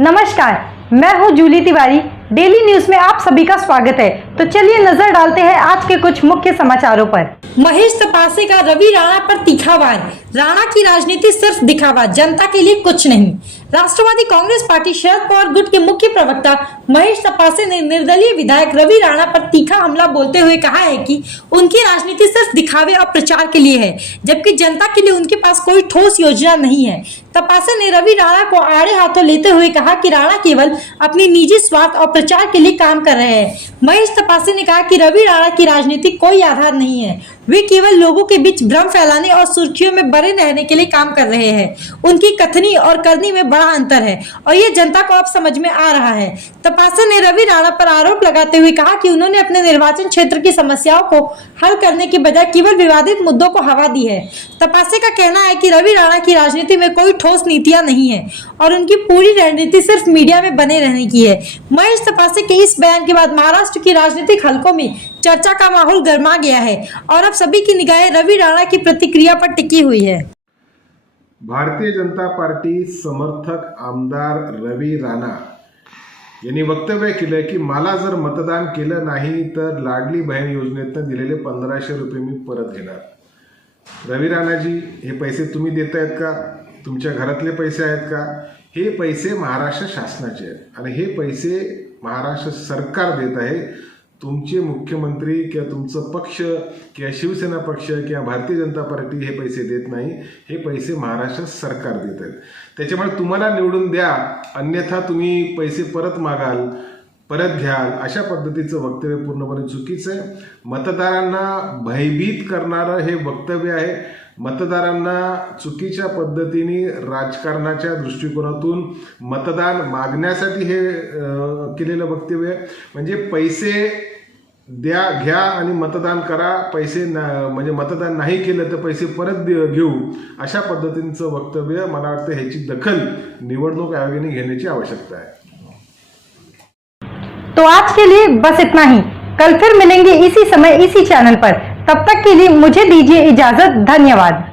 नमस्कार, मैं हूं Jully Tiwari. Daily news में आप सभी का स्वागत है। तो चलिए नजर डालते हैं आज के कुछ मुख्य समाचारों पर। महेश तपासे का रवि राणा पर तीखा वार। राणा की राजनीति सिर्फ दिखावा, जनता के लिए कुछ नहीं। राष्ट्रवादी कांग्रेस पार्टी शरद पवार गुट के मुख्य प्रवक्ता महेश तपासे ने निर्दलीय विधायक रवि राणा पर तीखा हमला बोलते हुए कहा है कि उनकी राजनीति सिर्फ दिखावे और प्रचार के लिए है, जबकि जनता के लिए उनके पास कोई ठोस योजना नहीं है। तपासे ने रवि राणा को आड़े हाथों लेते हुए कहा कि राणा केवल अपनी निजी स्वार्थ और प्रचार के लिए काम कर रहे हैं। महेश तपासे ने कहा कि रवि राणा की राजनीति कोई आधार नहीं है, वे केवल लोगों के बीच भ्रम फैलाने और सुर्खियों में बने रहने के लिए काम कर रहे हैं। उनकी कथनी और करनी में बड़ा अंतर है और ये जनता को अब समझ में आ रहा है। तपासे ने रवि राणा पर आरोप लगाते हुए कहा कि उन्होंने अपने निर्वाचन क्षेत्र की समस्याओं को हल करने के बजाय केवल विवादित मुद्दों को हवा दी है। तपासे का कहना है कि रवि राणा की राजनीति में कोई ठोस नीतियां नहीं है और उनकी पूरी रणनीति सिर्फ मीडिया में बने रहने की है। महेश तपासे के इस बयान के बाद महाराष्ट्र की राजनीतिक हलकों में चर्चा का माहौल गर्मा गया है और अब सभी की निगाहें रवि राणा की प्रतिक्रिया पर टिकी हुई है। भारतीय जनता पार्टी समर्थक आमदार रवी राणा यांनी वक्तव्य केलं की मला जर मतदान केलं नाही तर लाडली बहीण योजनेतनं दिलेले 1500 रुपये मी परत घेणार। रवी राणाजी, हे पैसे तुम्ही देतायत का? तुमच्या घरातले पैसे आहेत का? हे पैसे महाराष्ट्र शासनाचे आहेत आणि हे पैसे महाराष्ट्र सरकार देत आहे। तुमचे मुख्यमंत्री किंवा तुमचं पक्ष किंवा शिवसेना पक्ष किंवा भारतीय जनता पार्टी हे पैसे देत नाही, हे पैसे महाराष्ट्र सरकार देत आहेत। त्याच्यामुळे तुम्हाला निवडून द्या, अन्यथा तुम्ही पैसे परत मागाल, परत घ्याल, अशा पद्धतीचं वक्तव्य पूर्णपणे चुकीचं आहे। मतदारांना भयभीत करणारं हे वक्तव्य आहे। मतदारांना चुकीच्या पद्धतीने राजकारणाच्या दृष्टिकोनातून मतदान मागण्यासाठी हे केलेलं वक्तव्य आहे। म्हणजे पैसे द्या, घ्या आणि मतदान करा, पैसे म्हणजे मतदान नाही केलं तर पैसे परत घेऊ, अशा पद्धतीचं वक्तव्य मला वाटतं ह्याची दखल निवडणूक आयोगाने घेण्याची आवश्यकता है। तो आज के लिए बस इतना ही। कल फिर मिलेंगे इसी समय इसी चैनल पर। तब तक के लिए मुझे दीजिए इजाजत। धन्यवाद।